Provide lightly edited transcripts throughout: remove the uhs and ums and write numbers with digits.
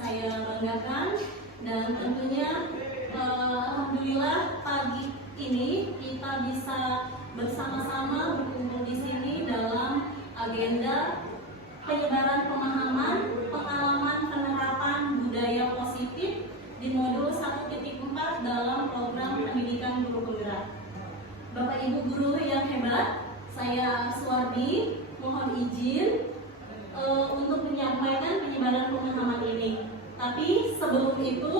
saya banggakan. Dan tentunya alhamdulillah pagi ini kita bisa bersama-sama berkumpul di sini dalam agenda penyebaran pemahaman, pengalaman penerapan budaya positif di modul 1.4 dalam program pendidikan guru penggerak. Bapak Ibu guru yang hebat, saya Suwardi mohon izin untuk menyampaikan penyebaran pemahaman ini. Tapi sebelum itu,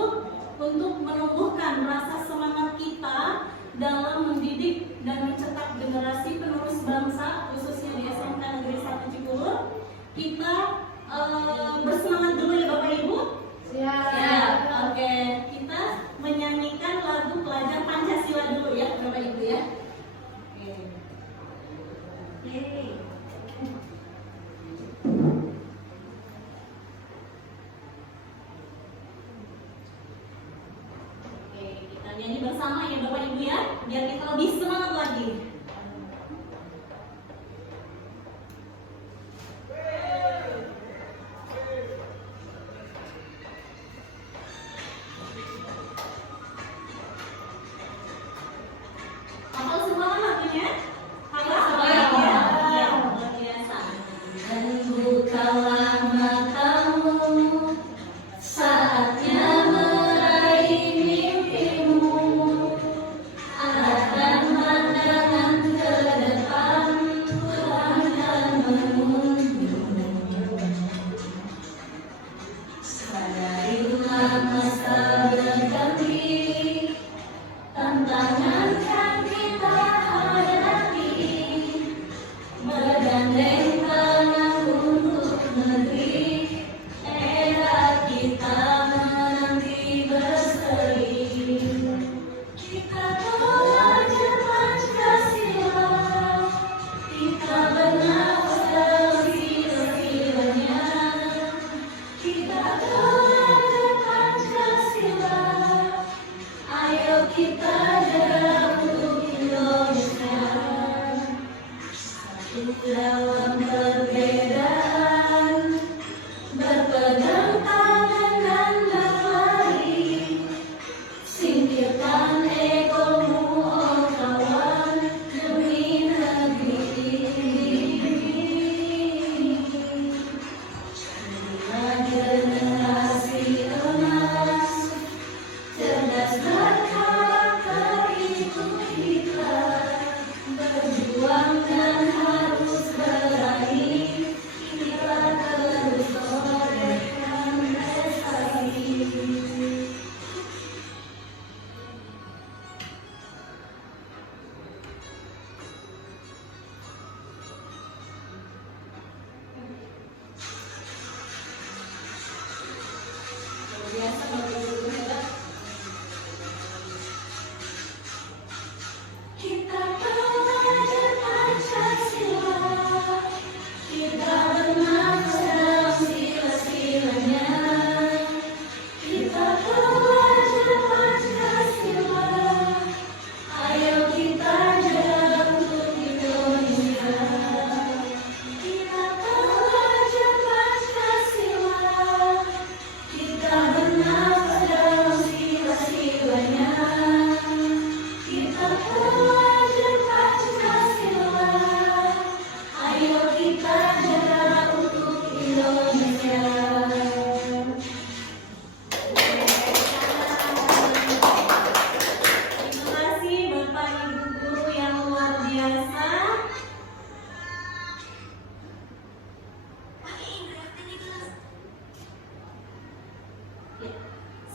untuk menumbuhkan rasa semangat kita dalam mendidik dan mencetak generasi penerus bangsa, khususnya di SMK Negeri 1 Cikulur, kita bersemangat dulu ya Bapak Ibu? Siap. Oke, kita menyanyikan lagu Pelajar Pancasila dulu ya Bapak Ibu ya. Oke. Kita nyanyi bersama ya Bapak Ibu ya, biar kita lebih semangat lagi.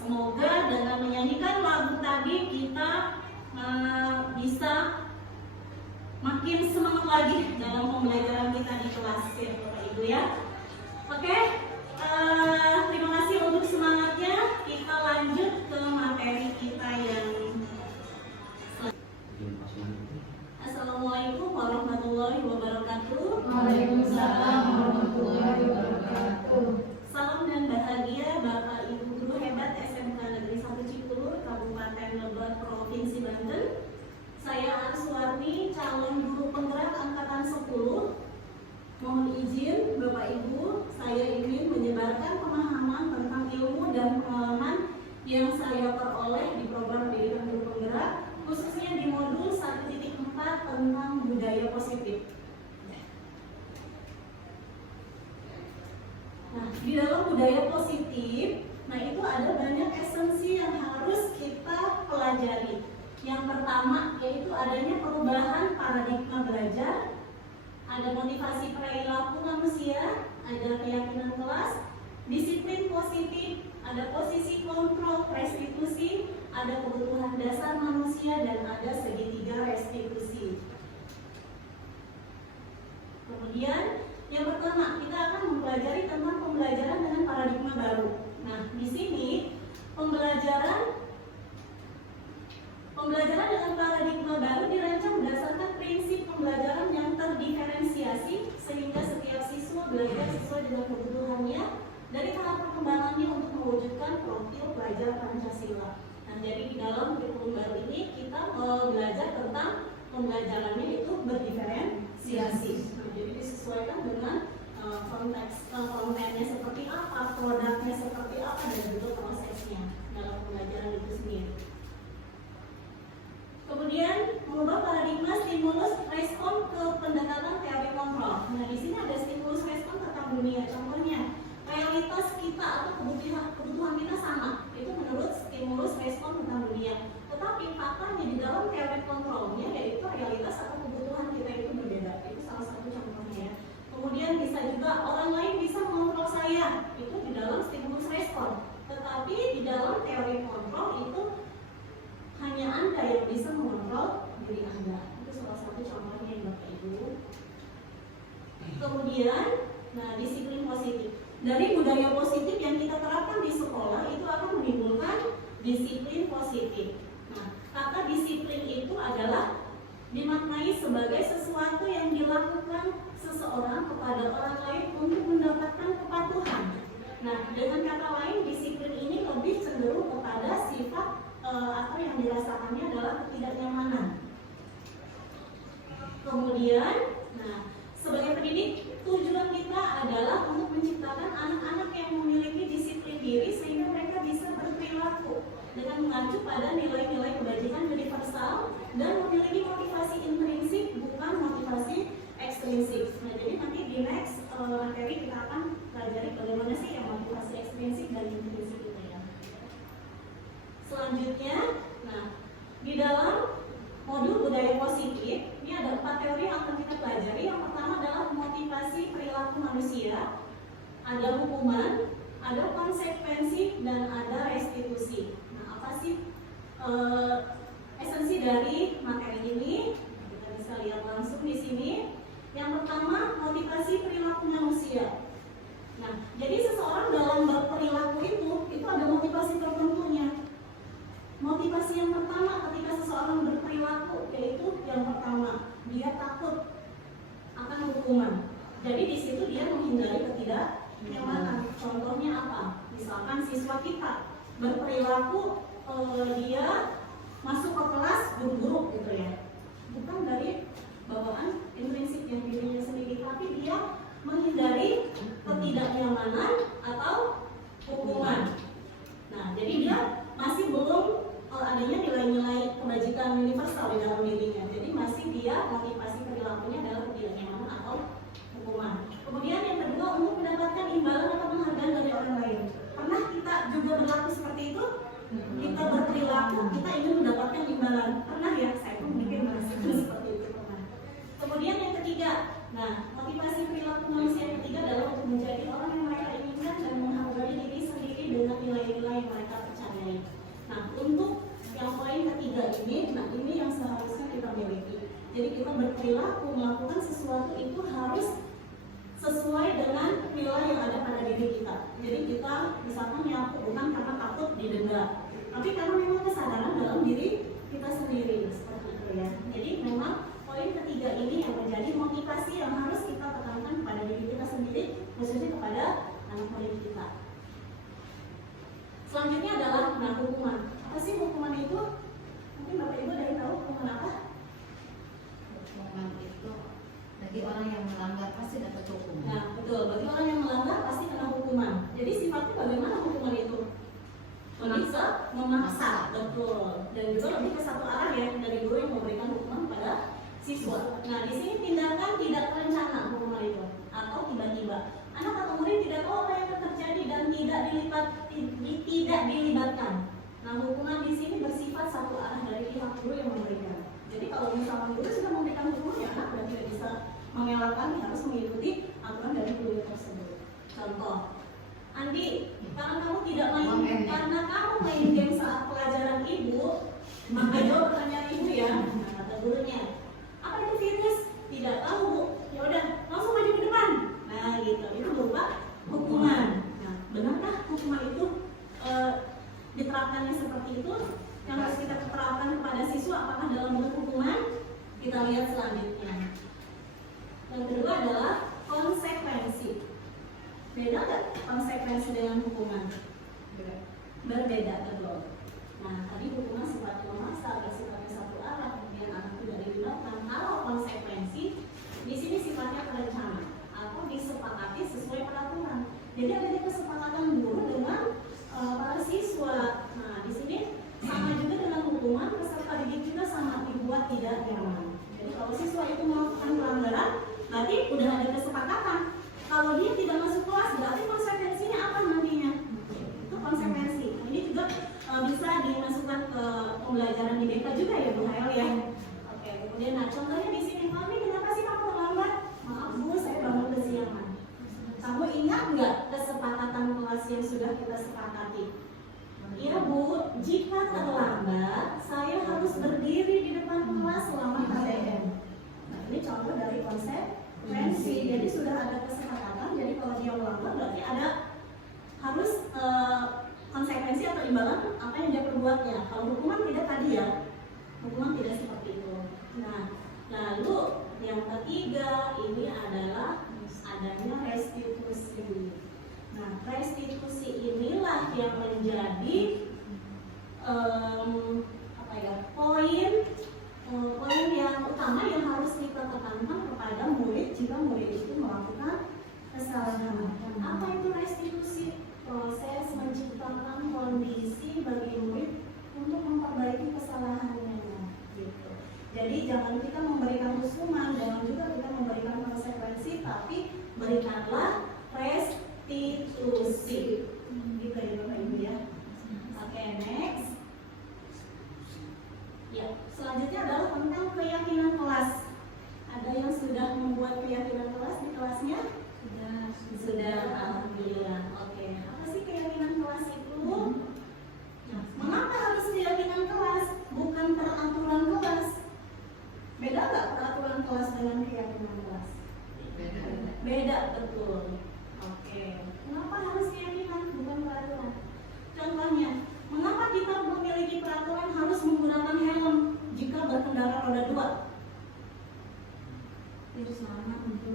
Semoga dengan menyanyikan lagu tadi kita bisa makin semangat lagi dalam pembelajaran kita di kelas ya Bapak Ibu ya. Oke, terima kasih untuk semangatnya. Kita lanjut ke materi kita yang Assalamualaikum warahmatullahi wabarakatuh. Waalaikumsalam warahmatullahi wabarakatuh. Salam dan bahagia Bapak Ibu guru hebat SMK Negeri 1 Cikulur, Kabupaten Lebak, Provinsi Banten. Saya Suwardi, calon guru penggerak angkatan 10. Mohon izin Bapak Ibu, saya ingin menyebarkan pemahaman tentang ilmu saya peroleh di program pendidikan guru penggerak, khususnya di modul 1.4 tentang budaya positif. Nah, di dalam budaya positif, nah itu ada banyak esensi yang harus kita pelajari. Yang pertama yaitu adanya perubahan paradigma belajar, ada motivasi perilaku manusia, ada keyakinan kelas, disiplin positif, ada posisi kontrol restitusi, ada kebutuhan dasar manusia, dan ada segitiga restitusi. Kemudian yang pertama kita akan mempelajari tentang pembelajaran dengan paradigma baru. Nah, di sini pembelajaran dengan paradigma baru dirancang berdasarkan prinsip pembelajaran yang terdiferensiasi sehingga setiap siswa belajar sesuai dengan kebutuhannya dari tahap perkembangannya untuk mewujudkan profil pelajar Pancasila. Nah, jadi di dalam kurikulum baru ini kita belajar tentang pembelajarannya itu berdiferensiasi. Nah, jadi disesuaikan dengan konteks kontennya seperti apa, produknya seperti apa, dan juga prosesnya dalam pembelajaran itu sendiri. Kemudian mengubah paradigma stimulus respon ke pendekatan teori kontrol. Nah, di sini ada stimulus respon tentang dunia. Contohnya, realitas kita atau kebutuhan kita sama. Itu menurut stimulus respon tentang dunia. Tetapi faktanya di dalam teori kontrolnya yaitu realitas atau kebutuhan kita itu berbeda. Itu salah satu contohnya ya. Kemudian bisa juga orang lain bisa mengontrol saya. Itu di dalam stimulus respon. Tetapi di dalam teori kontrol itu hanya Anda yang bisa mengontrol diri Anda. Itu salah satu contohnya Bapak Ibu. Kemudian, nah disiplin positif. Dari budaya positif yang kita terapkan di sekolah itu akan menimbulkan disiplin positif. Nah, kata disiplin itu adalah dimaknai sebagai sesuatu yang dilakukan seseorang kepada orang lain untuk mendapatkan kepatuhan. Nah, dengan kata lain, disiplin ini lebih cenderung kepada sifat atau yang dirasakannya adalah ketidaknyamanan. Kemudian, nah sebagai pendidik tujuan kita adalah untuk menciptakan anak-anak yang memiliki disiplin diri sehingga mereka bisa berperilaku dengan mengacu pada nilai-nilai kebajikan universal dan memiliki motivasi intrinsik bukan motivasi ekstrinsik. Nah, jadi nanti di next materi kita akan pelajari bagaimana sih yang motivasi ekstrinsik dan intrinsik itu ya. Selanjutnya, nah di dalam modul budaya positif ini ada 4 teori yang akan kita pelajari. Yang pertama adalah motivasi perilaku manusia, ada hukuman, ada konsekuensi, dan ada restitusi. Nah, apa sih esensi dari materi ini? Kita bisa lihat langsung di sini. Yang pertama, motivasi perilaku manusia. Nah, jadi seseorang dalam berperilaku itu ada motivasi tertentunya. Motivasi yang pertama ketika seseorang berperilaku yaitu yang pertama, dia takut akan hukuman. Jadi di situ dia menghindari ketidaknyamanan. Contohnya apa? Misalkan siswa kita berperilaku dia masuk ke kelas buru-buru gitu ya. Bukan dari bawaan intrinsik yang dirinya sendiri, tapi dia menghindari ketidaknyamanan atau hukuman. Nah, jadi dia masih belum adanya nilai-nilai kebajikan universal di dalam dirinya. Jadi masih dia motivasi perilakunya adalah ketidaknyamanan atau hukuman. Kemudian yang kedua, untuk mendapatkan imbalan atau penghargaan dari orang lain. Pernah kita juga berlaku seperti itu? Kita berperilaku, kita ingin mendapatkan imbalan. Pernah ya? Saya pun mungkin merasakan seperti itu pernah. Kemudian yang ketiga, nah motivasi perilaku manusia yang ketiga adalah untuk menjadi orang yang mereka inginkan dan menghargai diri sendiri dengan nilai-nilai yang mereka percayai. Nah, untuk yang poin ketiga ini, nah ini yang seharusnya kita miliki. Jadi kita berperilaku melakukan sesuatu itu harus sesuai dengan nilai yang ada pada diri kita. Jadi kita misalkan nyapu bukan karena takut didenda, tapi karena memang kesadaran dalam diri kita sendiri seperti itu ya. Jadi memang poin ketiga ini yang menjadi motivasi yang harus kita tekankan kepada diri kita sendiri, khususnya kepada anak murid kita. Selanjutnya adalah hukuman. Apa sih hukuman itu? Mungkin Bapak Ibu ada yang tahu hukuman apa? Hukuman itu bagi orang yang melanggar pasti dapat hukuman. Nah, betul. Bagi orang yang melanggar pasti kena hukuman. Jadi sifatnya bagaimana hukuman itu? Bisa memaksa, betul. Dan juga lebih ke satu arah ya, dari guru yang memberikan hukuman pada siswa. Nah, di sini tindakan tidak terencana hukuman itu atau tiba-tiba. Anak atau murid tidak tahu apa yang akan terjadi dan tidak dilibatkan. Nah, hukuman di sini bersifat satu arah dari pihak guru yang memberikan. Jadi kalau misalnya guru sudah memberikan hukuman, ya anak sudah tidak bisa mengelakkan, harus mengikuti aturan dari guru tersebut. Contoh, Andi, karena kamu tidak karena kamu main game saat pelajaran ibu, maka jawab pertanyaan ibu ya. Nah, kata gurunya, apa itu virus? Tidak tahu bu. Ya udah, langsung maju ke depan. Nah, gitu. Itu berupa hukuman. Nah, benarkah hukuman itu diterapkannya seperti itu? Yang harus kita terapkan kepada siswa, apakah dalam bentuk hukuman? Kita lihat selanjutnya. Yang kedua adalah konsekuensi. Beda nggak konsekuensi dengan hukuman? Berbeda, betul. Nah, tadi hukuman sifatnya memaksa, bersifatnya satu arah, kemudian anak tidak dilibatkan. Kalau konsekuensi, di sini sifatnya terencana atau disepakati sesuai peraturan. Jadi ada kesepakatan guru dengan para siswa. Nah, di sini sama juga dengan hukuman, peserta didik juga sama dibuat tidak nyaman. Jadi kalau siswa itu melakukan pelanggaran, berarti udah ada kesepakatan. Kalau dia tidak masuk kelas, berarti konsekuensinya apa nantinya? Itu konsekuensi. Ini juga bisa dimasukkan ke pembelajaran di BK juga ya Bu Hael ya. Oke, kemudian nah contohnya di sini, Mami kenapa sih kamu terlambat? Maaf Bu, saya bangun kesiangan. Kamu ingat nggak kesepakatan kelas yang sudah kita sepakati? Iya Bu, jika terlambat, saya harus berdiri di depan kelas selama KTM. Nah ini contoh dari konsekuensi. Jadi sudah ada kesepakatan. Jadi kalau dia melanggar berarti ada harus konsekuensi atau imbalan apa yang dia perbuatnya. Kalau hukuman tidak tadi ya, hukuman tidak seperti itu. Nah, lalu yang ketiga ini adalah adanya restitusi. Nah, restitusi inilah yang menjadi poin yang utama yang harus kita tekankan kepada murid jika murid itu melakukan kesalahan. Apa itu restitusi? Proses menciptakan kondisi bagi murid untuk memperbaiki kesalahannya. Gitu. Jadi jangan kita memberikan hukuman, jangan juga kita memberikan konsekuensi, tapi berikanlah restitusi. Gitu ya Bapak Ibu ya. Oke, next. Ya, selanjutnya adalah tentang keyakinan kelas. Ada yang sudah membuat keyakinan kelas di kelasnya? Sudah, alhamdulillah. Oke, apa sih keyakinan kelas itu? Mengapa harus keyakinan kelas? Bukan peraturan kelas. Beda nggak peraturan kelas dengan keyakinan kelas? Beda, betul. Oke, kenapa harus keyakinan bukan peraturan? Contohnya, mengapa kita memiliki peraturan harus menggunakan helm jika berkendara roda 2?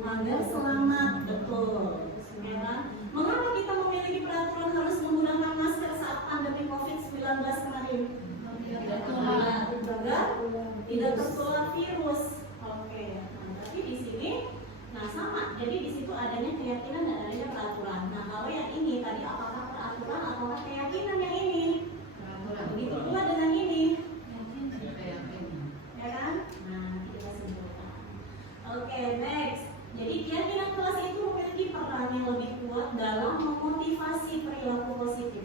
Agar selamat, betul. Ya kan? Mengapa kita memiliki peraturan harus menggunakan masker saat pandemi COVID-19 kemarin? Agar tidak tertular virus. Oke. Nah, tapi di sini, nah sama. Jadi di situ adanya keyakinan dan adanya peraturan. Nah, kalau yang ini tadi apakah peraturan atau keyakinan yang ini? Begitu pula dengan ini. Ya kan? Nah, kita simpulkan. Oke, next. Jadi keyakinan kelas itu memiliki peran yang lebih kuat dalam memotivasi perilaku positif.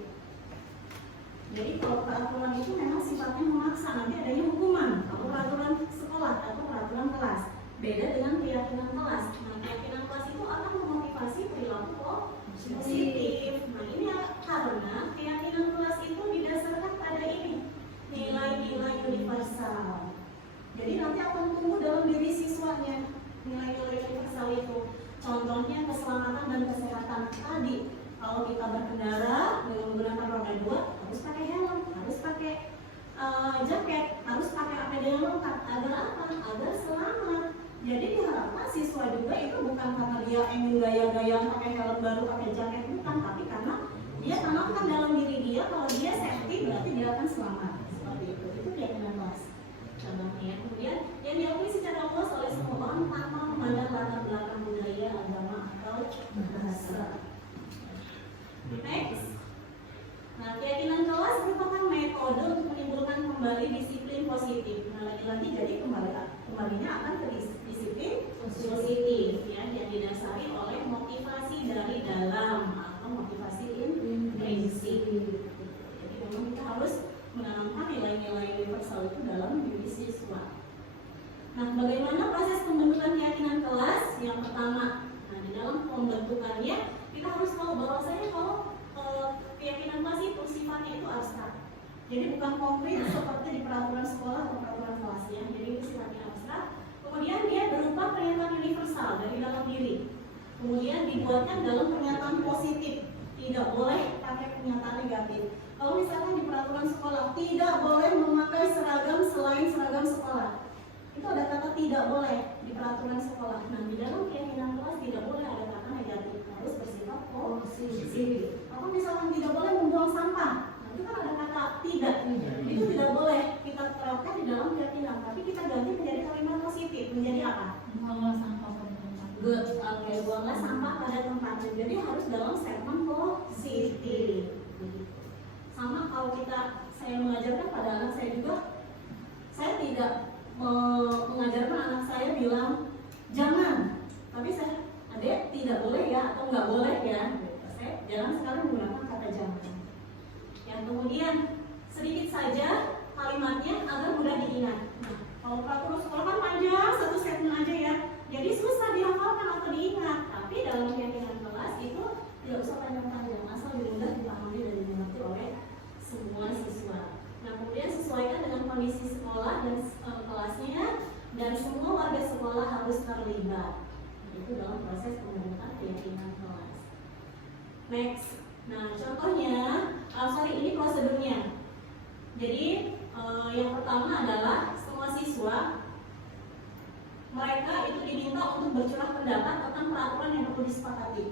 Jadi kalau peraturan itu memang sifatnya memaksa, nanti adanya hukuman. Kalau peraturan sekolah atau peraturan kelas, beda dengan keyakinan kelas. Nah, keyakinan kelas itu akan memotivasi perilaku positif. Nah, ini karena keyakinan kelas itu didasarkan pada ini, nilai-nilai universal. Jadi nanti akan tumbuh dalam diri siswanya nilai-nilai universal itu. Contohnya keselamatan dan kesehatan tadi. Kalau kita berkendara dengan menggunakan roda 2 harus pakai helm, harus pakai jaket, harus pakai APD yang lengkap. Agar apa? Agar selamat. Jadi diharapkan siswa juga itu bukan karena dia ingin gaya-gaya pakai helm baru, pakai jaket, bukan, tapi karena dia tanamkan dalam diri dia kalau dia safety berarti dia akan selamat. Seperti itu. Itu keyakinan kelas. Contohnya, kemudian yang diakui secara luas oleh semua orang tanpa memandang latar belakang budaya, agama atau bahasa. Next. Nah, keyakinan kelas merupakan metode kembalinya akan ke disiplin positif ya, yang didasari oleh motivasi dari dalam atau motivasi intrinsik. Jadi memang kita harus menanamkan nilai-nilai universal itu dalam diri siswa. Nah, bagaimana proses pembentukan keyakinan kelas? Yang pertama, nah di dalam pembentukannya kita harus tahu bahwasanya kalau keyakinan kelas itu sifatnya itu abstrak. Jadi bukan konkret seperti di peraturan sekolah atau peraturan kelas ya. Jadi itu sifatnya abstrak. Kemudian dia berupa pernyataan universal dari dalam diri. Kemudian dibuatkan dalam pernyataan positif. Tidak boleh pakai pernyataan negatif. Kalau misalkan di peraturan sekolah tidak boleh memakai seragam selain seragam sekolah. Itu ada kata tidak boleh di peraturan sekolah. Nah, di dalam keyakinan kelas tidak boleh ada kata negatif, harus bersifat positif. Atau misalkan tidak boleh membuang sampah. Nah, itu kan ada kata tidak. Itu tidak boleh kita terapkan di dalam keyakinan, tapi kita ganti menjadi kalimat positif. Menjadi apa? Buanglah sampah pada tempat. Good. Oke, buanglah sampah pada tempatnya. Jadi harus dalam statement positif. Sama kalau saya mengajarkan pada anak saya juga, saya tidak mengajarkan anak saya bilang jangan, tapi saya adek tidak boleh ya atau nggak boleh ya. Saya jarang sekali menggunakan kata jangan. Yang kemudian sedikit saja kalimatnya agar mudah diingat. Nah, kalau peraturan sekolah kan panjang, satu statement aja ya, jadi susah dihafalkan atau diingat. Tapi dalam keyakinan kelas itu tidak usah panjang-panjang, asal mudah dipahami dan dimengerti oleh semua siswa. Nah, kemudian sesuaikan dengan kondisi sekolah dan kelasnya, dan semua warga sekolah harus terlibat. Itu dalam proses pembentukan keyakinan kelas. Next, nah contohnya, ini prosedurnya. Jadi yang pertama adalah semua siswa mereka itu diminta untuk bercurah pendapat tentang peraturan yang perlu disepakati.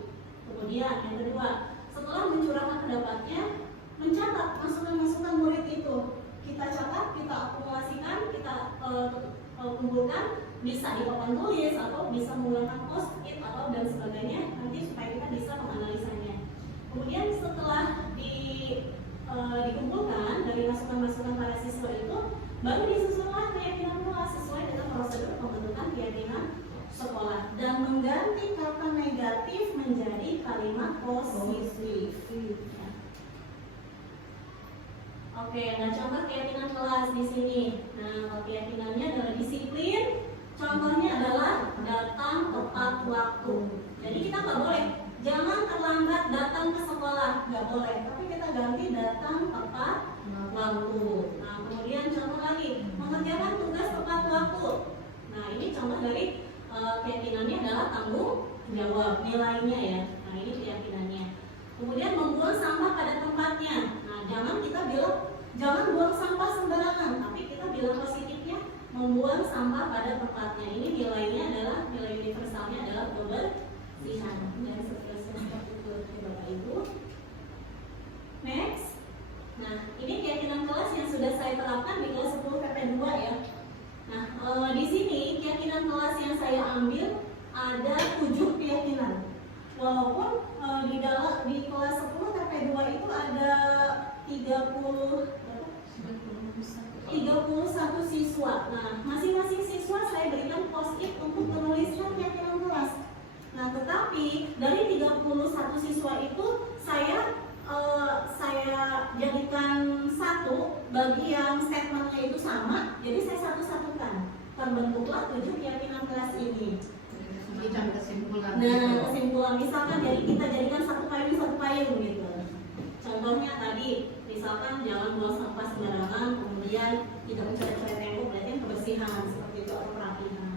Kemudian yang kedua, setelah mencurahkan pendapatnya, mencatat masukan-masukan murid itu. Kita catat, kita akumulasikan, kita kumpulkan, bisa di papan tulis atau bisa menggunakan post-it atau dan sebagainya, nanti supaya kita bisa menganalisanya. Kemudian setelah dikumpulkan dari masukan-masukan para siswa itu, baru disusunlah keyakinan kelas sesuai dengan prosedur pembentukan keyakinan sekolah dan mengganti kata negatif menjadi kalimat positif. Oke, nah contoh keyakinan kelas di sini. Nah, keyakinannya adalah disiplin. Contohnya adalah datang tepat waktu. Jadi kita nggak boleh, jangan terlambat datang ke sekolah, nggak boleh. Tapi kita ganti datang tepat waktu. Nah, kemudian contoh lagi, mengerjakan tugas tepat waktu. Nah, ini contoh dari keyakinannya adalah tanggung jawab, nilainya ya. Nah, ini keyakinannya. Kemudian membuang sampah pada tempatnya. Nah, jangan kita bilang jangan buang sampah sembarangan, tapi kita bilang positifnya membuang sampah pada tempatnya. Ini nilainya adalah nilai universalnya adalah kebersihan dan seterusnya seperti itu Bapak Ibu. Next, nah ini keyakinan kelas yang sudah saya terapkan di kelas 10 PP2 ya. Nah di sini keyakinan kelas yang saya ambil ada 7 keyakinan. Walaupun di kelas 10 TP2 itu ada 31 siswa. Nah, masing-masing siswa saya berikan post-it untuk menuliskan keyakinan kelas. Nah, tetapi dari 31 siswa itu saya jadikan satu bagi yang statementnya itu sama. Jadi saya satu-satukan. Terbentuklah 7 keyakinan kelas ini. Kesimpulan. Nah, kesimpulan misalkan jadi kita jadikan satu payung gitu. Contohnya tadi, misalkan jangan buang sampah sembarangan, kemudian tidak mencoret-coret tembok, berarti kebersihan seperti itu atau perapihan.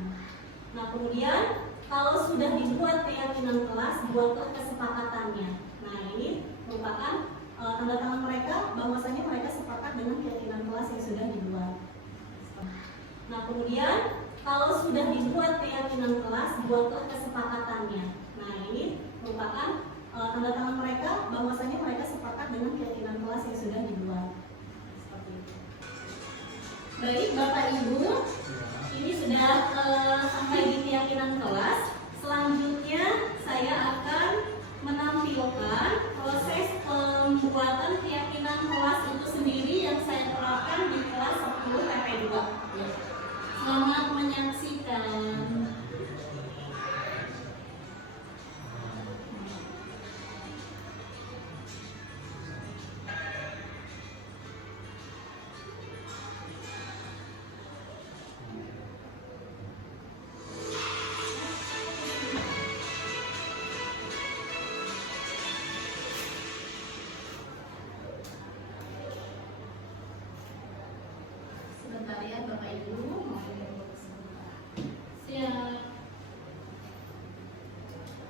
Nah, kemudian kalau sudah dibuat keyakinan kelas, buatlah kesepakatannya. Nah, ini merupakan tanda tangan mereka bahwasanya mereka sepakat dengan keyakinan kelas yang sudah dibuat. Nah, kemudian kalau sudah dibuat keyakinan kelas, buatlah kesepakatannya. Nah, ini merupakan tanda tangan mereka bahwasanya mereka sepakat dengan keyakinan kelas yang sudah dibuat. Seperti itu. Baik, Bapak Ibu, ini sudah sampai di keyakinan kelas. Selanjutnya saya akan menampilkan proses pembuatan keyakinan kelas itu sendiri yang saya terapkan di kelas 10 TP2. Selamat menyaksikan. Ibu, mari Ibu sebentar. Siap.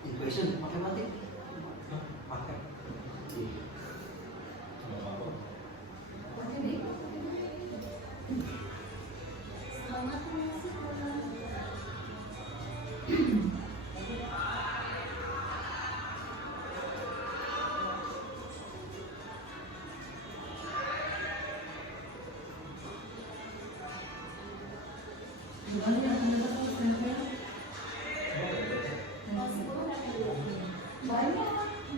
Equation pakai batik? Pakai. Pakai deh. Selamat menyaksikan. Banyak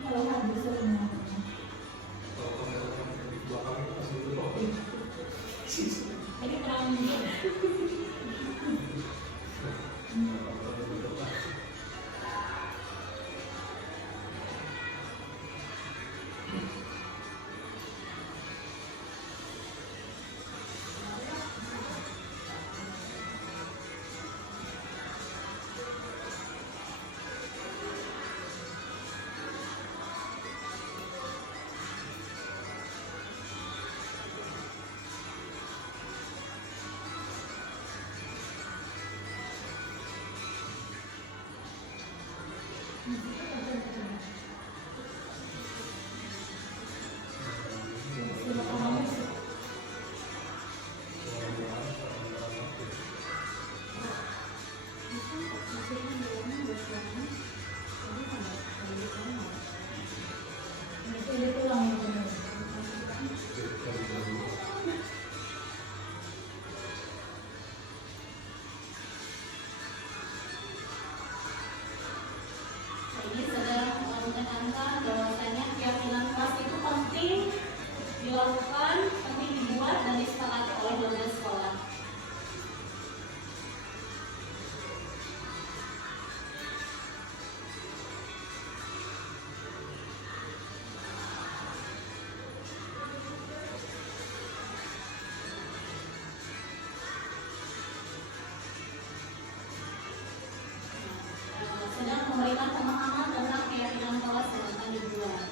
kalau habis semua. Ini terlalu dingin. Ini tulang yang benar. Ini sedang menekankan bahwasanya keyakinan kelas itu penting dilakukan, penting dibuat dan disepakati oleh dosen sekolah. Sedang memberikan pemahaman tentang keyakinan kelas yang akan dibuat.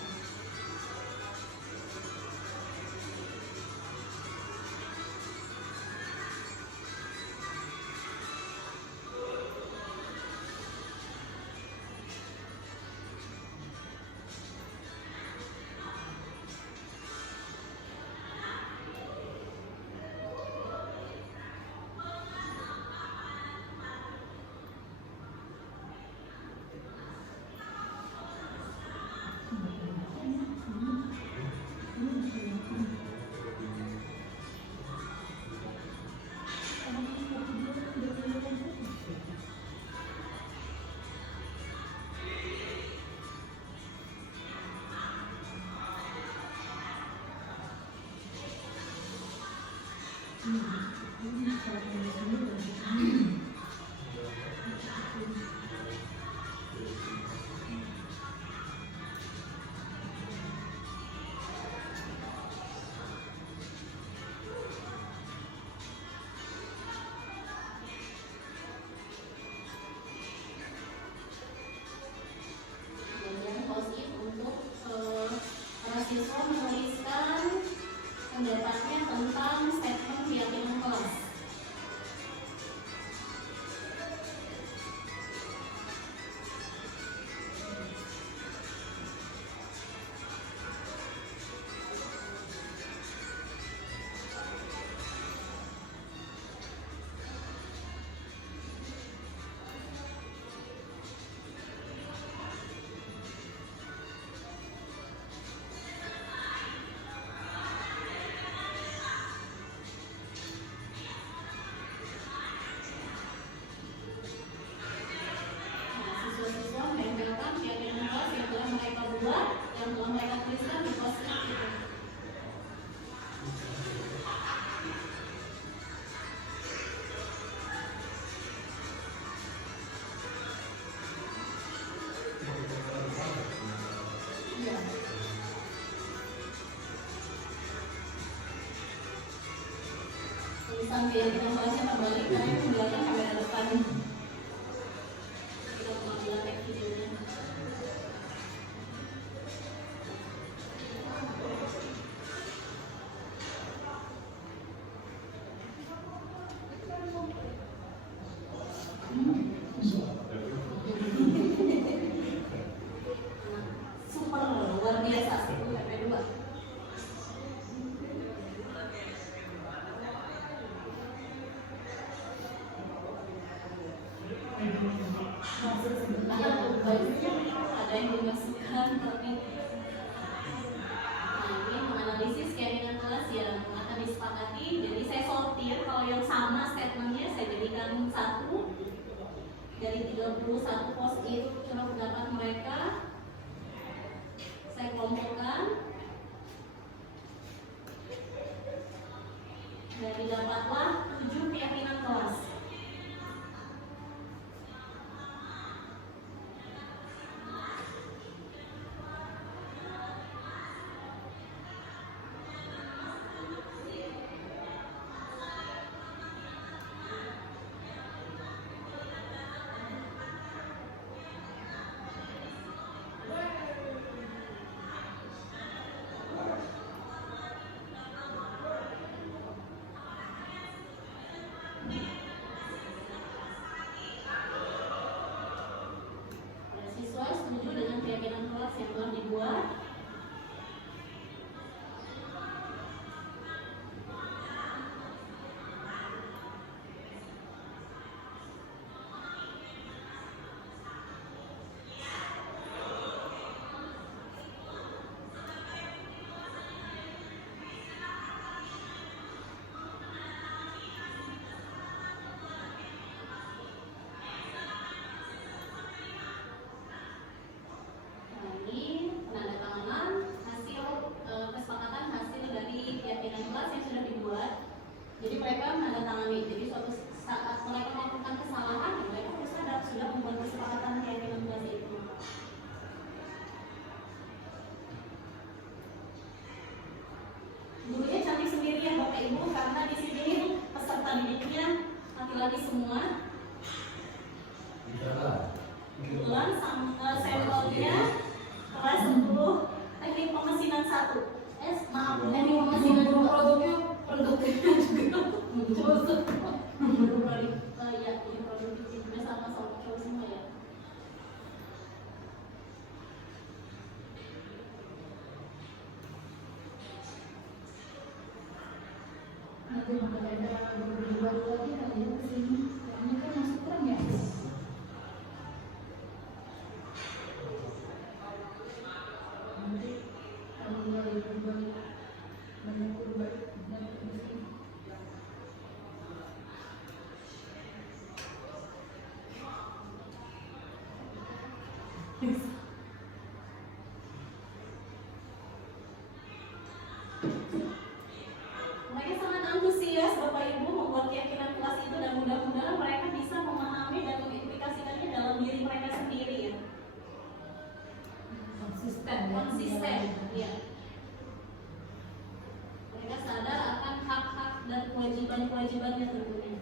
Kemudian posisi untuk para siswa menuliskan pendapatnya tentang statement keyakinan kelas. Siswa-siswa menempelkan keyakinan kelas yang telah mereka buat, yang telah mereka tuliskan di post-it itu. Ya. Tulisan keyakinan kelasnya terbalik karena itu belakang kamera depan. Kita pengambilan kayak videonya. ada yang dimasukkan tapi ini menganalisis keyakinan kelas yang akan disepakati. Jadi saya sortir, kalau yang sama statementnya saya jadikan satu dari 31 post-it surat pendapat mereka, saya kelompokkan dan didapatlah 7 keyakinan kelas. Siswa setuju dengan keyakinan kelas yang telah dibuat? Ini penandatanganan hasil kesepakatan hasil dari keyakinan kelas yang sudah dibuat. Jadi mereka menandatangani. Jadi suatu saat mereka melakukan kesalahan, mereka harus sadar sudah membuat kesepakatan keyakinan kelas itu. Gurunya cantik sendiri ya Bapak Ibu, karena di sini peserta didiknya laki-laki semua. Kebetulan sampelnya kelas 10 teknik pemesinan 1. Teknik pemesinan 2. Produknya juga ya, ini produktifnya sama cowok semua ya. Nanti bakal ada guru baru lagi kali ya kesini. Kayaknya kan masih kurang ya. Nanti kalau ada guru baru, banyak guru baru dapat kesini. Mereka sangat antusias Bapak Ibu membuat keyakinan kelas itu, dan mudah-mudahan mereka bisa memahami dan mengimplikasikannya dalam diri mereka sendiri ya. Konsisten ya. Mereka sadar akan hak-hak dan kewajiban-kewajibannya tentunya.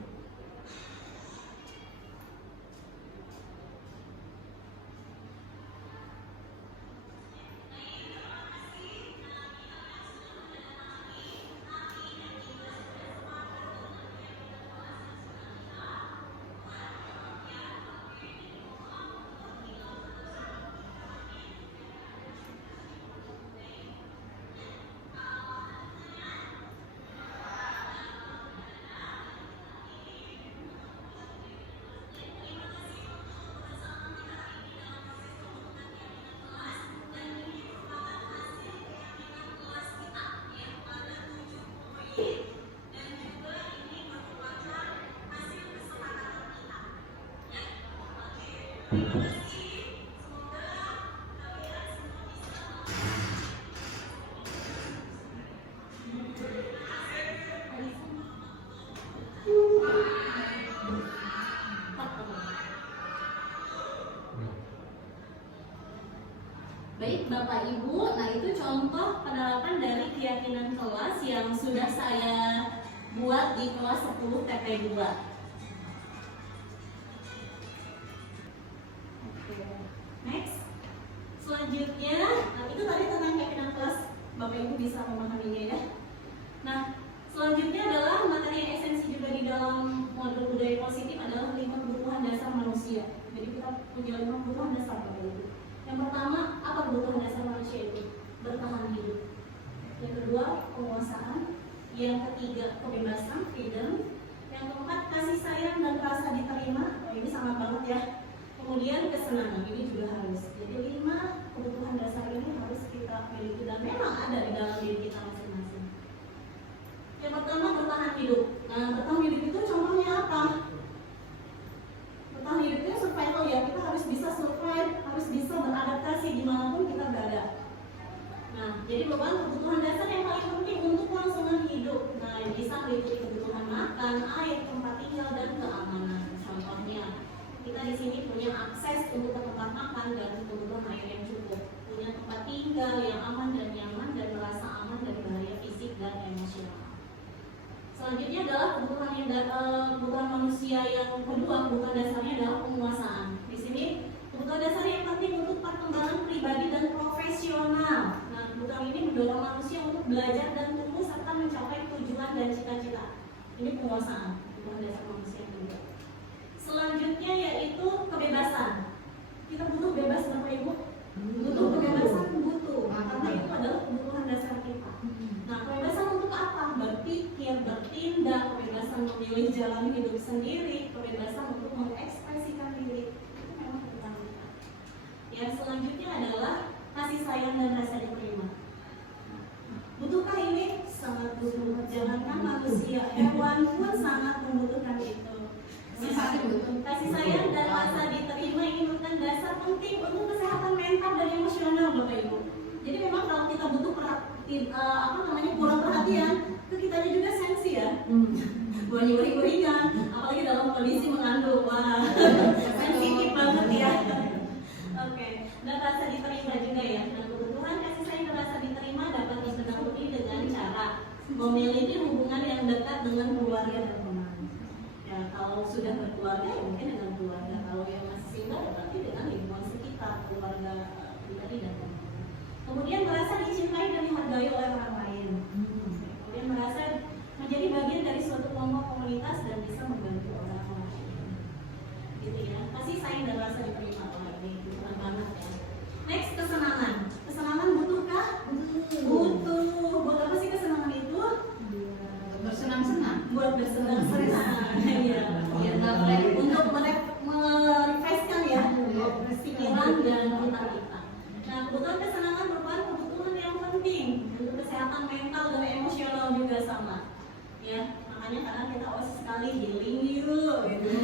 Baik Bapak Ibu, nah itu contoh penerapan dari keyakinan kelas yang sudah saya buat di kelas 10 TP2. Next, selanjutnya, nah itu tadi tentang keyakinan kelas, Bapak Ibu bisa memahaminya ya. Nah, selanjutnya adalah materi yang esensi juga di dalam modul budaya positif adalah 5 kebutuhan dasar manusia. Jadi kita punya 5 kebutuhan dasar Bapak Ibu. Yang pertama, apa kebutuhan dasar manusia itu? Bertahan hidup. Yang kedua, penguasaan. Yang ketiga, kebebasan, freedom. Yang keempat, kasih sayang dan rasa diterima. Oh, ini sangat banget ya. Kemudian kesenangan ini juga harus. Jadi 5 kebutuhan dasar ini harus kita miliki dan memang ada di dalam diri kita masing-masing. Yang pertama bertahan hidup. Nah, bertahan hidup itu contohnya apa? Bertahan hidup itu survival ya. Kita harus bisa survive, harus bisa beradaptasi dimanapun kita berada. Nah, jadi merupakan kebutuhan dasar yang paling penting untuk kelangsungan hidup. Nah, bisa meliputi kebutuhan makan, air, tempat tinggal, dan keamanan. Contohnya, kita di sini punya akses untuk ke tempat makan dan kebutuhan air yang cukup, punya tempat tinggal yang aman dan nyaman dan merasa aman dari bahaya fisik dan emosional. Selanjutnya adalah kebutuhan manusia yang kedua, kebutuhan dasarnya adalah penguasaan. Di sini kebutuhan dasar yang penting untuk perkembangan pribadi dan profesional. Nah, kebutuhan ini mendorong manusia untuk belajar dan tumbuh serta mencapai tujuan dan cita-cita. Ini penguasaan, kebutuhan dasar manusia yang kedua. Selanjutnya yaitu kebebasan. Kita butuh bebas Bapak Ibu? Butuh kebebasan, butuh. Karena itu adalah kebutuhan dasar kita. Nah, kebebasan untuk apa? Berpikir, bertindak, kebebasan memilih jalan hidup sendiri, kebebasan untuk mengekspresikan diri. Itu memang kebutuhan kita. Yang selanjutnya adalah kasih sayang dan rasa diterima. Butuhkah ini? Sangat butuh. Jangankan manusia, hewan pun sangat membutuhkan itu. Kasih sayang dan rasa diterima ini merupakan dasar penting untuk kesehatan mental dan emosional Bapak Ibu. Jadi memang kalau kita butuh kurang perhatian, ke kitanya juga sensi ya. Bukan uring-uringan, apalagi dalam kondisi mengandung. Wah, sensitif banget ya. Oke, dan rasa diterima juga ya. Nah, kebutuhan kasih sayang dan rasa diterima dapat dipenuhi dengan cara memiliki hubungan yang dekat dengan keluarga dan teman. Ya, kalau sudah berkeluarga ya mungkin dengan keluarga. Kalau yang masih single ya berarti dengan lingkungan sekitar, keluarga pribadi dan teman. Kemudian merasa dicintai dan dihargai oleh orang lain. Kemudian merasa menjadi bagian dari suatu kelompok komunitas dan bisa membantu orang lain. Gitu ya. Kasih sayang dan rasa diterima. Ini bukan banget ya. Next, kesenangan. Kesenangan butuhkah? Butuh. Buat apa sih kesenangan itu? Bersenang-senang. Buat bersenang-senang. Iya. Untuk merefreshkan ya pikiran dan otak kita. Nah, kebutuhan kesenangan merupakan kebutuhan yang penting untuk kesehatan mental dan emosional juga sama. Ya, makanya kadang kita sekali healing yuk gitu.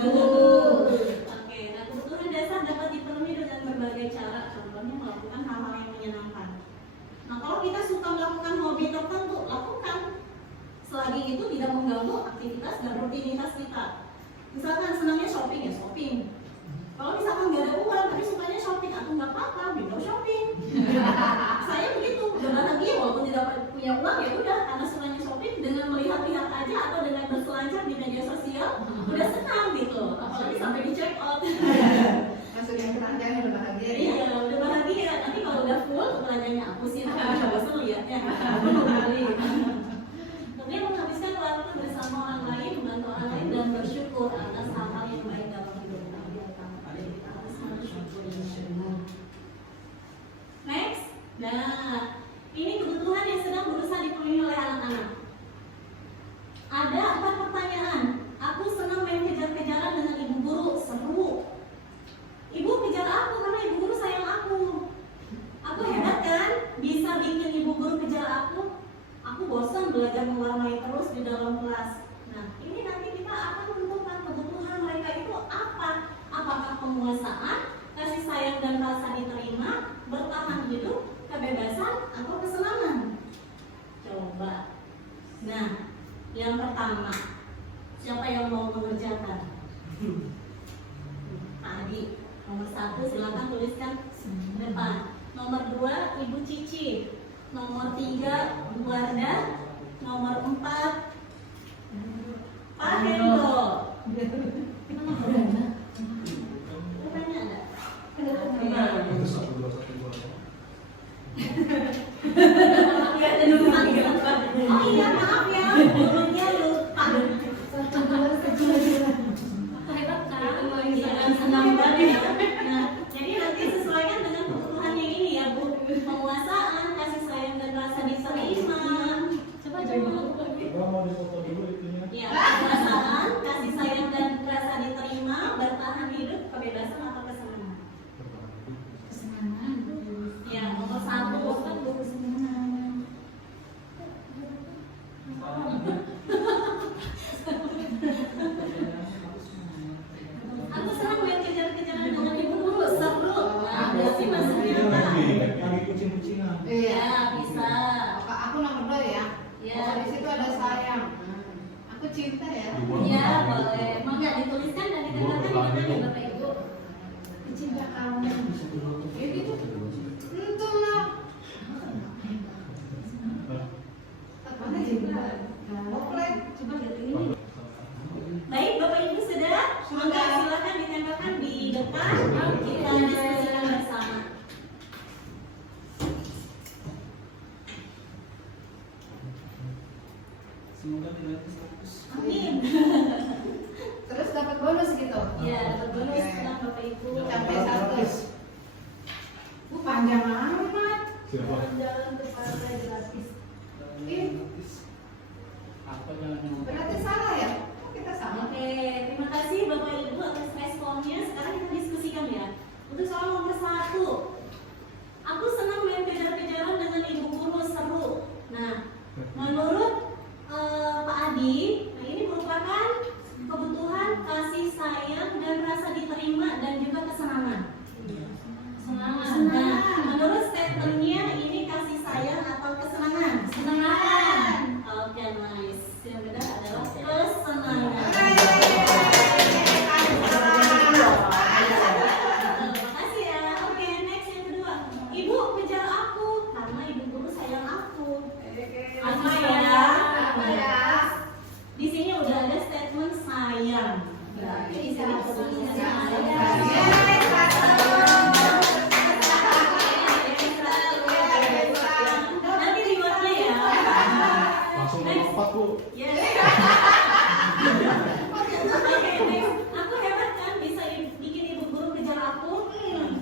Oke, nah kebutuhan dasar dapat dipenuhi dengan berbagai cara, contohnya melakukan hal-hal yang menyenangkan. Nah, kalau kita suka melakukan hobi tertentu, lakukan. Selagi itu tidak mengganggu aktivitas dan rutinitas kita. Misalkan senangnya shopping ya shopping. Kalau misalkan nggak ada uang tapi sukanya shopping, atau nggak apa-apa, window shopping. Saya begitu, udah bahagia walaupun tidak punya uang ya udah, karena sukanya shopping dengan melihat-lihat aja atau dengan berselancar di media sosial, udah senang gitu. Apalagi sampai di check out. Masuk yang keranjang udah bahagia. Iya, udah bahagia. Nanti kalau udah full, keranjangnya hapusin, aku bosan lihatnya. Aku mau kali. Kemudian menghabiskan waktu bersama orang lain, membantu orang lain dan bersyukur atas hal-hal yang baik dalam hidup. Next, nah ini kebutuhan yang sedang berusaha dipenuhi oleh anak-anak. Ada 4 pertanyaan. Aku senang main kejar-kejaran dengan ibu guru, seru. Ibu kejar aku karena ibu guru sayang aku. Aku hebat kan? Bisa bikin ibu guru kejar aku. Aku bosan belajar mewarnai terus di dalam kelas. Nah, ini nanti kita akan menentukan kebutuhan mereka itu apa. Apakah penguasaan, kasih sayang dan rasa diterima, bertahan hidup, kebebasan, atau kesenangan? Coba. Nah, yang pertama, siapa yang mau mengerjakan? Tadi, nomor 1 silakan tuliskan depan. Nomor 2 Ibu Cici. Nomor 3 Bu Wardah. Nomor 4 Pak Hendo. Rupanya ada. Oh iya, maaf ya, gurunya lupa. Hebat kan? Senang banget. Nah, jadi nanti sesuaikan dengan kebutuhannya ini ya Bu. Penguasaan, kasih sayang dan rasa diterima. Coba. Gua mau dipoto dulu itunya. Ya, penguasaan, cinta ya. Iya, boleh. Mangga dituliskan dan ditempelkan di mana ya Bapak Ibu? Cinta kamu. Ya gitu. Untung lah. Apa cinta? Boleh. Coba lihat ini. Baik, Bapak Ibu sudah? Mangga silakan ditempelkan di depan. Kita diskusikan bersama. Semoga tidak terus. Amin. Terus dapat bonus gitu. Ya, dapat bonus senang Bapak Ibu. Sampai 100. Panjang amat. Jalan-jalan ke pantai gratis. Apa yang Berarti salah ya? Kita sama. Oke, terima kasih Bapak Ibu atas responnya. Sekarang kita diskusikan ya. Untuk soal nomor 1, aku senang main kejar-kejaran dengan ibu guru, seru. Nah, menurut Pak Adi, nah ini merupakan kebutuhan kasih sayang dan rasa diterima dan juga kesenangan. Kesenangan. Nah, menurut statementnya ini kasih sayang atau kesenangan? Kesenangan. Oke, nice. Yang benar adalah kesenangan. Makasih ya. Oke, next yang kedua. Ibu kejar aku karena ibu guru sayang aku. Apa ya? Apa ya? Di sini udah ada statement sayang. Berarti di sini kebutuhannya sayang. Nanti rewardnya ya. langsung lompat Bu? Yes. Oke, next. Aku hebat kan bisa bikin ibu guru kejar aku.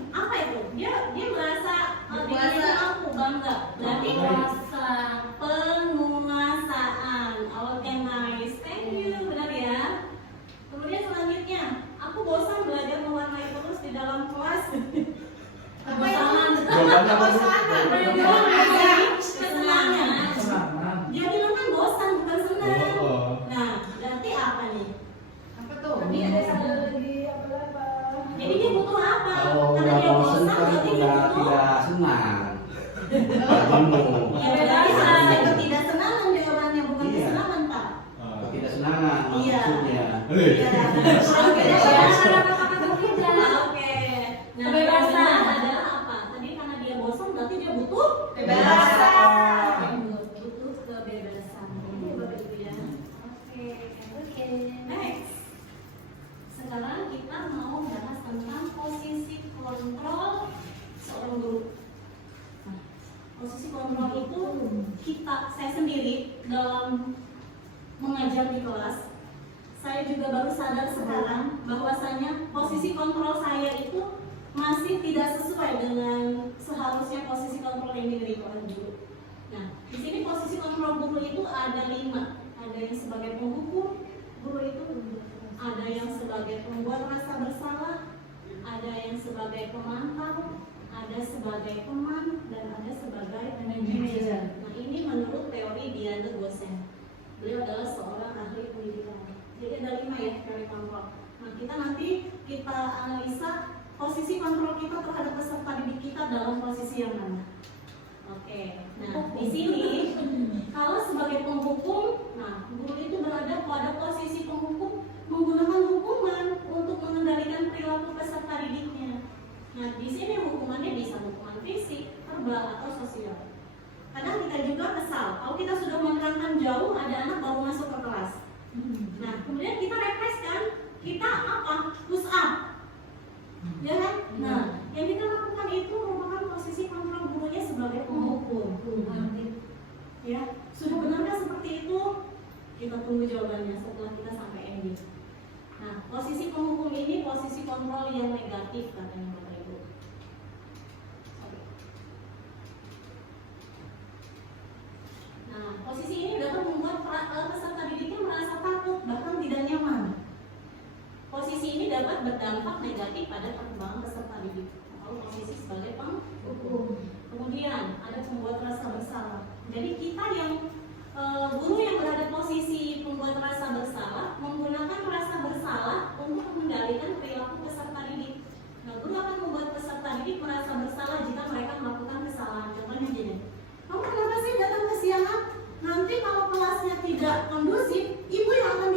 Apa itu? Dia merasa bikin aku bangga. Berarti penguasaan. Oke, nice. Thank you. Benar ya. Kemudian selanjutnya, aku bosan belajar mewarnai terus di dalam kelas. Kebosanan. Jawabannya apa Bu? Kesenangan. Senang. Dia bilang kan bosan bukan senang. Oh. Nah, berarti apa nih? Apa tuh? Jadi dia butuh apa? Kalau Karena udah dia bosan bosan kan berarti dia udah butuh. tidak senang. Jenuh. Ya berarti itu tidak senangan jawabannya bukan Iya. kesenangan Pak. Tidak senangan Iya. maksudnya. Iya. Kurang beda ya. Oke. Nah, kebebasan adalah apa? Tadi karena dia bosan berarti dia butuh Kebebasan. Butuh kebebasan. Ini Bapak Ibu ya. Oke. Next. Sekarang kita mau bahas tentang posisi kontrol seorang guru. Nah, posisi kontrol itu saya sendiri dalam mengajar di kelas, saya juga baru sadar sekarang bahwasanya posisi kontrol saya itu masih tidak sesuai dengan seharusnya posisi kontrol yang dimiliki oleh guru. Nah, di sini posisi kontrol guru itu ada 5. Ada yang sebagai penghukum, guru itu ada yang sebagai pembuat rasa bersalah, ada yang sebagai pemantau, ada sebagai teman, dan ada sebagai manajer. Nah, ini menurut teori Diana Gosen. Beliau adalah seorang ahli pendidikan. Jadi ada 5 ya teori kontrol. Nah, kita analisa posisi kontrol kita terhadap peserta didik kita dalam posisi yang mana. Oke. Nah, di sini kalau sebagai penghukum, nah guru itu berada pada posisi penghukum menggunakan hukuman untuk mengendalikan perilaku peserta didiknya. Nah, di sini hukumannya bisa hukuman fisik, verbal, atau sosial. Kadang kita juga kesal, kalau kita sudah menerangkan jauh, ada anak baru masuk ke kelas. Nah, kemudian kita repres kan, kita apa? Push up, ya kan? Nah, yang kita lakukan itu merupakan posisi kontrol gurunya sebagai penghukum. Ya, sudah benarkah seperti itu? Kita tunggu jawabannya setelah kita sampai ending. Nah, posisi penghukum ini posisi kontrol yang negatif katanya Bapak Ibu. Oke. Nah, posisi ini dapat membuat peserta didiknya merasa takut bahkan tidak nyaman. Posisi ini dapat berdampak negatif pada perkembangan peserta didik atau posisi sebagai penghukum. Kemudian ada pembuat rasa bersalah. Jadi kita yang guru yang berada posisi pembuat rasa bersalah menggunakan rasa bersalah untuk mengendalikan perilaku peserta didik. Nah, guru akan membuat peserta didik merasa bersalah jika mereka melakukan kesalahan. Contohnya gini, kamu kenapa sih datang kesiangan? Nanti kalau kelasnya tidak kondusif, ibu yang akan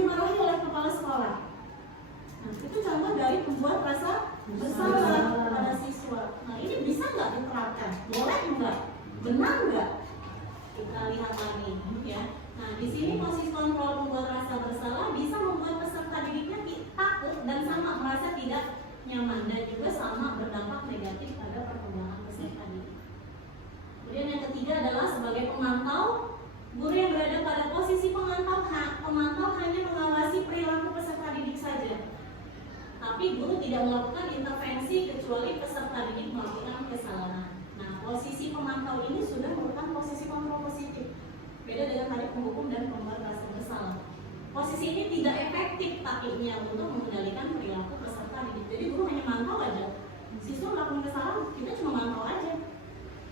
tidak melakukan intervensi kecuali peserta didik melakukan kesalahan. Nah, posisi pemantau ini sudah merupakan posisi kontrol positif. Beda dengan tadi penghukum dan pembuat rasa bersalah. Posisi ini tidak efektif takinya untuk mengendalikan perilaku peserta didik. Jadi guru hanya mantau aja. Siswa melakukan kesalahan, kita cuma mantau aja.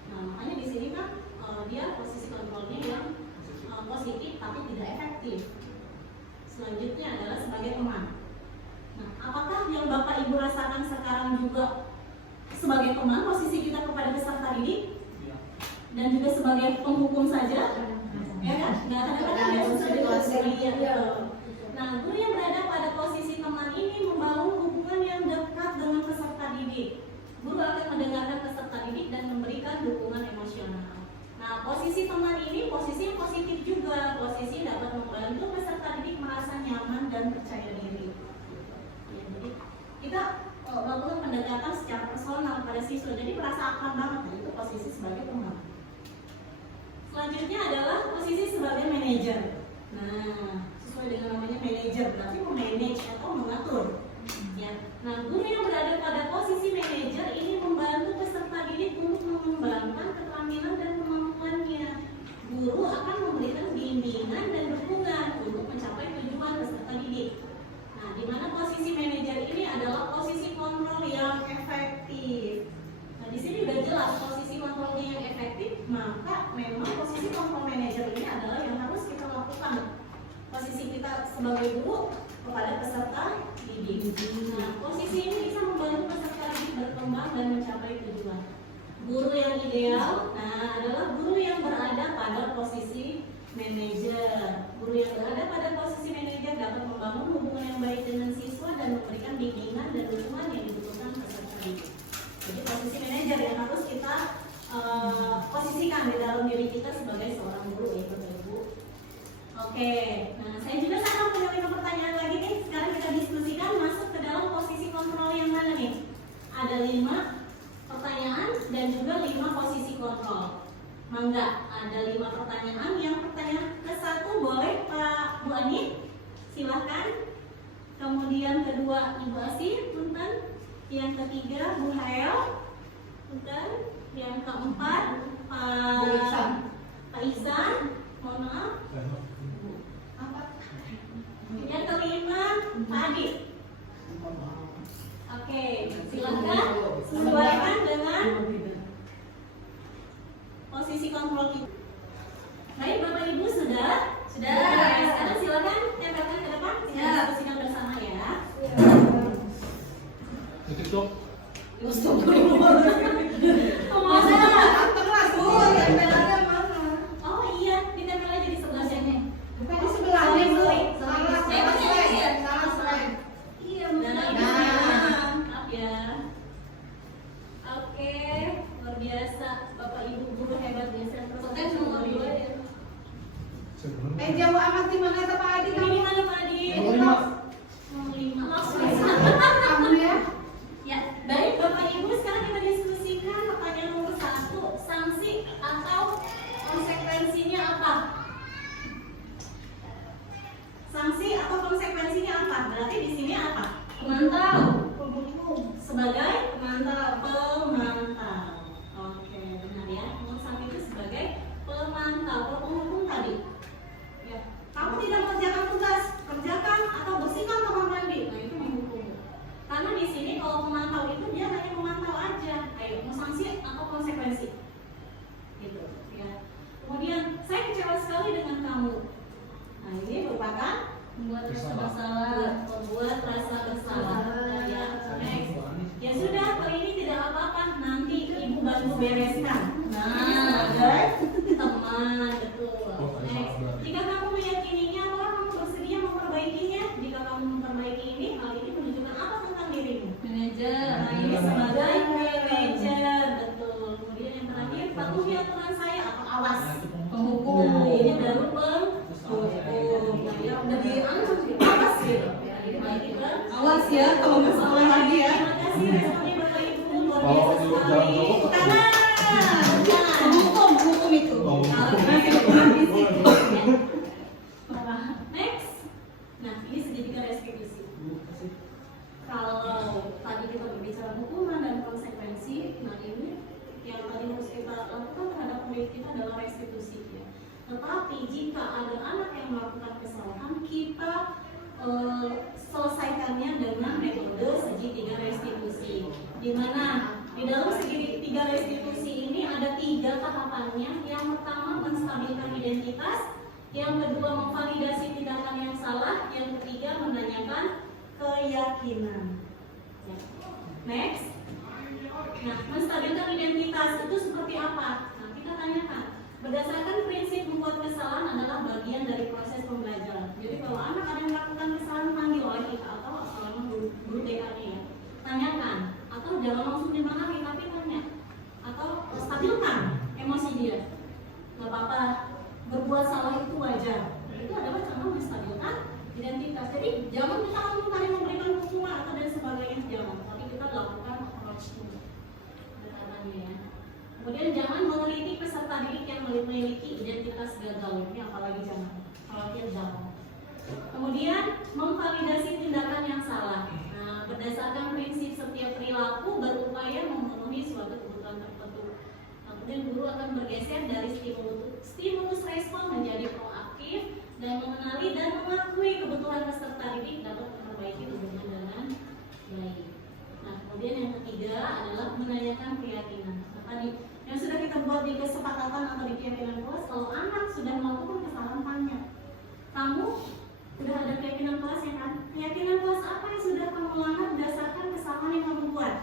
Nah, makanya di sini kan dia posisi kontrolnya yang positif tapi tidak efektif. Selanjutnya adalah sebagai teman. Nah, apakah yang Bapak Ibu rasakan sekarang juga sebagai teman posisi kita kepada peserta didik? Iya. Dan juga sebagai penghukum saja? Ya kan? Nggak kadang-kadang ya susah dikasih. Nah, guru yang berada pada posisi teman ini membangun hubungan yang dekat dengan peserta didik. Guru akan mendengarkan peserta didik dan memberikan dukungan emosional. Nah, posisi teman ini posisi yang positif juga. Posisi dapat membantu peserta didik merasa nyaman dan percaya diri. Ya, jadi kita melakukan pendekatan secara personal pada siswa. Jadi merasa akrab banget. Nah, itu posisi sebagai teman. Selanjutnya adalah posisi sebagai manajer. Nah, sesuai dengan namanya manajer, berarti memanage atau mengatur. Ya. Nah, guru yang berada pada posisi manajer ini membantu peserta didik untuk mengembangkan keterampilan dan kemampuannya. Guru akan memberikan bimbingan dan dukungan untuk mencapai tujuan peserta didik. Nah, di mana posisi manajer ini adalah posisi kontrol yang efektif. Nah, di sini sudah jelas posisi kontrolnya yang efektif, maka memang posisi kontrol manajer ini adalah yang harus kita lakukan. Posisi kita sebagai guru kepada peserta didik. Nah, posisi ini bisa membantu peserta didik berkembang dan mencapai tujuan. Guru yang ideal, nah adalah guru yang berada pada posisi manajer. Guru yang berada pada posisi manajer dapat membangun hubungan yang baik dengan siswa dan memberikan bimbingan dan dukungan yang dibutuhkan peserta didik. Jadi posisi manajer yang harus kita posisikan di dalam diri kita sebagai seorang guru, ya Bapak Ibu. Oke, nah saya juga akan punya 5 pertanyaan lagi nih. Sekarang kita diskusikan masuk ke dalam posisi kontrol yang mana nih? Ada 5 pertanyaan dan juga 5 posisi kontrol. Mangga, ada 5 pertanyaan. Yang pertanyaan ke-1 boleh Pak Bu Ani, silahkan. Kemudian kedua Ibu Asi, punten. Yang ketiga Bu Hael, punten. Yang keempat Pak Ihsan, mohon maaf. Yang kelima Pak Adi. Oke, silahkan sesuaikan dengan posisi kontrol kita. Baik, Bapak Ibu sudah. Sekarang silakan tempelkan ke depan. Kita diskusikan bersama ya. Tutup. Oh iya, ditempel aja di sebelah sini. Bukan di sebelah ini, Bu. Salah slide. Iya, maaf ya. Oke, luar biasa. Bapak Ibu guru hebat biasa. Potensi nomor 2 ya. Jauh amat di mana Pak Adi? Ini mana Pak Adi? Nomor 5. Kamu ya? Ya, baik Bapak Ibu, sekarang kita diskusikan pertanyaan nomor 1. Sanksi atau konsekuensinya apa? Sanksi atau konsekuensinya apa? Berarti di sini apa? Pemantau. Sebagai pemantau. Oke, benar ya. Sanksi itu sebagai pemantau. Kalau penghukum tadi, ya, kamu tidak mengerjakan tugas, kerjakan atau bersihkan kamar mandi. Nah, itu menghukum. Karena di sini kalau pemantau itu dia hanya memantau aja. Ayo, mau sanksi atau konsekuensi? Gitu, ya. Kemudian saya kecewa sekali dengan kamu. Nah, ini merupakan membuat rasa bersalah. Ya, next. Ya sudah, kalau ini tidak apa-apa, nanti ibu bantu bereskan. Nah, sebagai teman, betul. Next. Jika kamu meyakininya, maka kamu bersedia memperbaikinya. Jika kamu memperbaiki ini, hal ini menunjukkan apa tentang dirimu? Manajer. Nah, ini sebagai manajer, betul. Kemudian yang terakhir, patuhi aturan saya atau awas. Penghukum. Nah, ini baru penghukum. Nah, ya udah diancam sih, awas gitu. Nah, ini kan Awas ya, kalau nggak salah lagi ya. Terima kasih responnya Bapak Ibu, luar biasa sekali. Kanan. Hukum itu. Next. Nah, ini segitiga restitusi. Kalau tadi memberikan hukuman dan konsekuensi. Nah ini yang tadi harus kita lakukan terhadap murid kita adalah restitusi ya. Tetapi jika ada anak yang melakukan kesalahan, kita selesaikannya dengan metode segitiga restitusi. Di mana di dalam segitiga restitusi ini ada 3 tahapannya. Yang pertama menstabilkan identitas, yang kedua memvalidasi tindakan yang salah, yang ketiga menanyakan keyakinan. Ya. Next. Nah, menstabilkan identitas itu seperti apa? Nah, kita tanyakan. Berdasarkan prinsip membuat kesalahan adalah bagian dari proses pembelajaran. Jadi kalau anak ada yang melakukan kesalahan, panggil oleh kita atau selama guru TK-nya ya. Tanyakan atau jangan langsung dimarahi, tapi tanya atau stabilkan emosi dia. Gak apa-apa, berbuat salah itu wajar. Itu adalah cara menstabilkan identitas. Jadi jangan kita langsung tadi memberikan hukuman atau dan sebagainya, jangan. Tapi kita lakukan approach-nya. Ya. Kemudian jangan meneliti peserta didik yang memiliki identitas gagal. Ini apalagi jangan. Khawatir jangan. Kemudian memvalidasi tindakan yang salah. Nah, berdasarkan prinsip setiap perilaku berupaya memenuhi suatu kebutuhan tertentu. Nah, kemudian guru akan bergeser dari stimulus respon menjadi proaktif dan mengenali dan mengakui kebutuhan peserta didik dapat memperbaiki hubungan dengan baik. Nah, kemudian yang ketiga adalah menanyakan keyakinan. Nah, tadi yang sudah kita buat di kesepakatan atau di keyakinan kelas, kalau anak sudah melakukan kesalahan, tanya, kamu sudah ada keyakinan kelas ya kan? Keyakinan kelas apa yang sudah kamu langgar berdasarkan kesalahan yang kamu buat?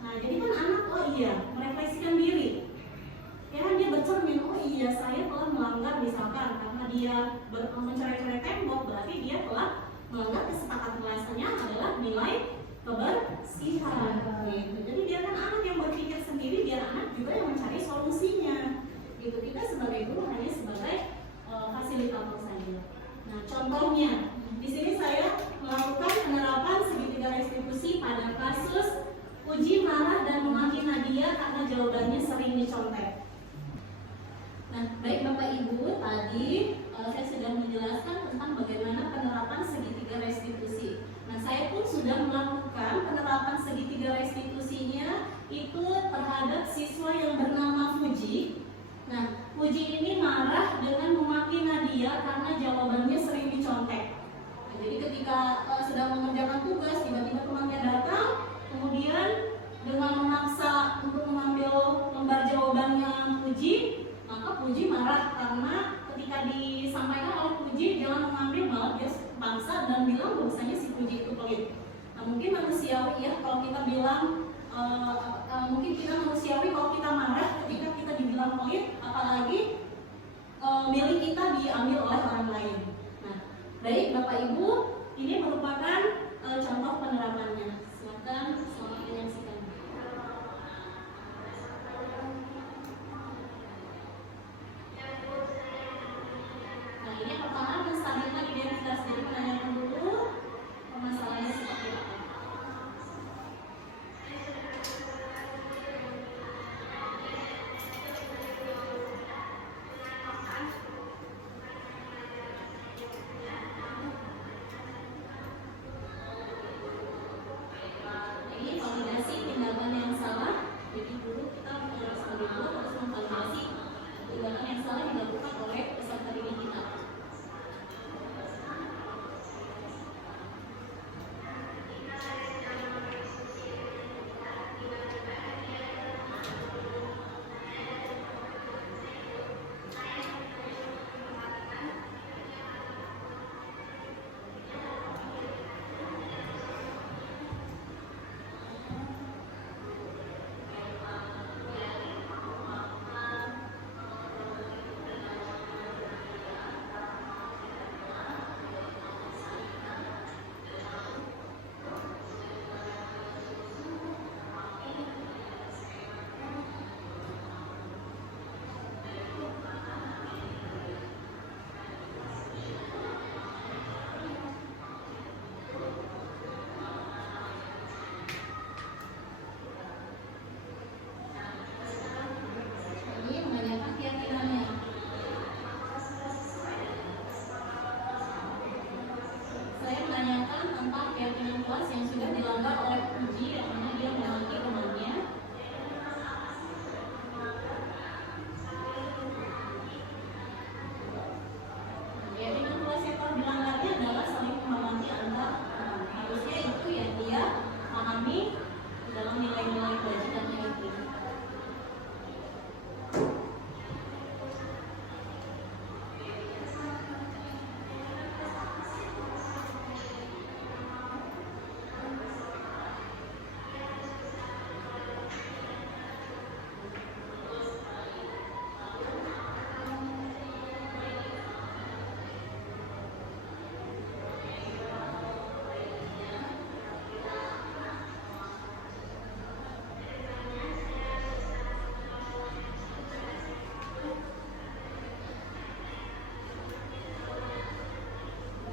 Nah, jadi kan anak, oh iya, merefleksikan diri. Ya kan dia bercermin, oh iya saya telah melanggar misalkan karena dia mencoret-coret tembok, berarti dia telah melanggar kesepakatan kelasnya adalah nilai kebersihan. Gitu. Jadi biarkan anak yang berpikir sendiri, biar anak juga yang mencari solusinya. Gitu. Kita sebagai guru hanya sebagai fasilitator saja. Nah, contohnya di sini saya melakukan penerapan segitiga restitusi pada kasus Puji marah dan memaki Nadia karena jawabannya sering dicontek. Nah, baik Bapak Ibu, tadi saya sudah menjelaskan tentang bagaimana penerapan segitiga restitusi. Nah, saya pun sudah melakukan penerapan segitiga restitusinya itu terhadap siswa yang bernama Puji. Nah, Puji ini marah dengan memaki Nadia karena jawabannya sering dicontek. Nah, jadi ketika sedang mengerjakan tugas, tiba-tiba temannya datang, kemudian dengan memaksa untuk mengambil lembar jawabannya Puji, maka Puji marah karena ketika disampaikan oleh Puji jangan mengambil, malah dia bangsa dan bilang bahwasanya si Puji itu pelit. Nah, mungkin manusiawi ya kalau kita bilang mungkin kita manusiawi kalau kita marah ketika kita dibilang pelit, apalagi milik kita diambil oleh orang lain. Nah, baik Bapak Ibu, ini merupakan contoh penerapannya. Silakan selamat menyaksikan. Nah, ini yang pertama menstabilkan identitas. Jadi menanyakan dulu permasalahannya seperti apa. Ini validasi menanyakan tentang keyakinan kelas yang sudah dilanggar oleh uji yang mana dia memiliki temannya. Keyakinan kelas yang telah dilanggarnya adalah saling menghormati antar teman. Harusnya itu yang dia pahami dalam nilai-nilai kewajibannya itu.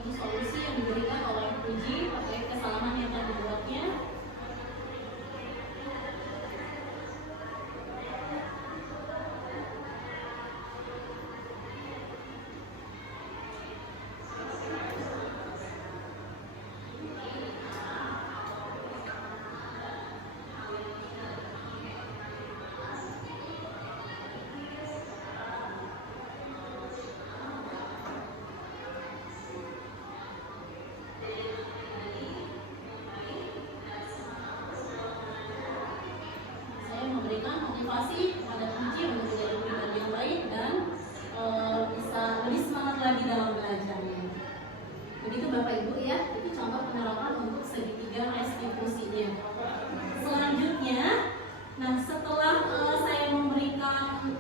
Ini solusi yang diberikan oleh uji terkait kesalahan yang telah dibuatnya. Saya memberikan motivasi kepada uji untuk menjadi pribadi yang baik dan bisa lebih semangat lagi dalam belajarnya. Begitu Bapak Ibu ya, itu contoh penerapan untuk segitiga restitusinya. Selanjutnya, nah setelah saya memberikan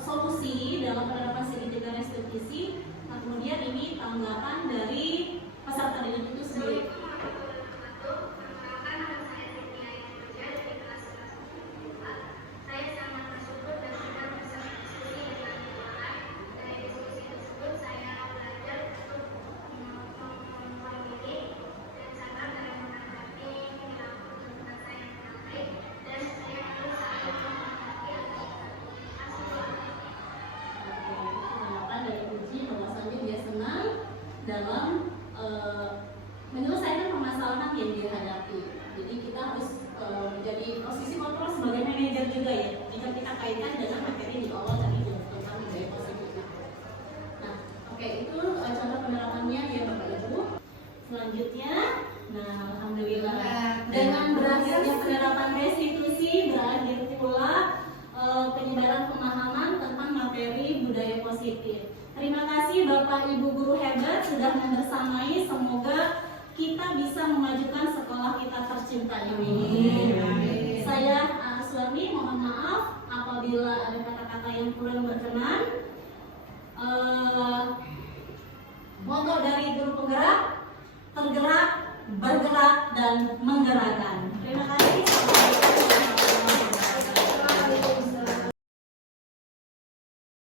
solusi dalam penerapan segitiga restitusi, nah kemudian ini tanggapan dari peserta didik itu sendiri. Tanggapan dari uji bahwasanya dia senang dalam menyelesaikan permasalahan yang dihadapi. Jadi kita harus menjadi posisi kontrol sebagai manajer juga ya. Jika kita kaitkan dengan materi di awal tadi tentang budaya positif. Nah, oke, itu contoh penerapannya ya Bapak Ibu. Selanjutnya, nah alhamdulillah dengan berakhirnya penerapan restitusi berakhir pula penyebaran pemahaman tentang materi budaya positif. Terima kasih Bapak Ibu guru hebat sudah membersamai. Semoga kita bisa memajukan sekolah kita tercinta ini. Saya Suarni, mohon maaf apabila ada kata-kata yang kurang berkenan. Moto dari guru penggerak, tergerak, bergerak, dan menggerakkan.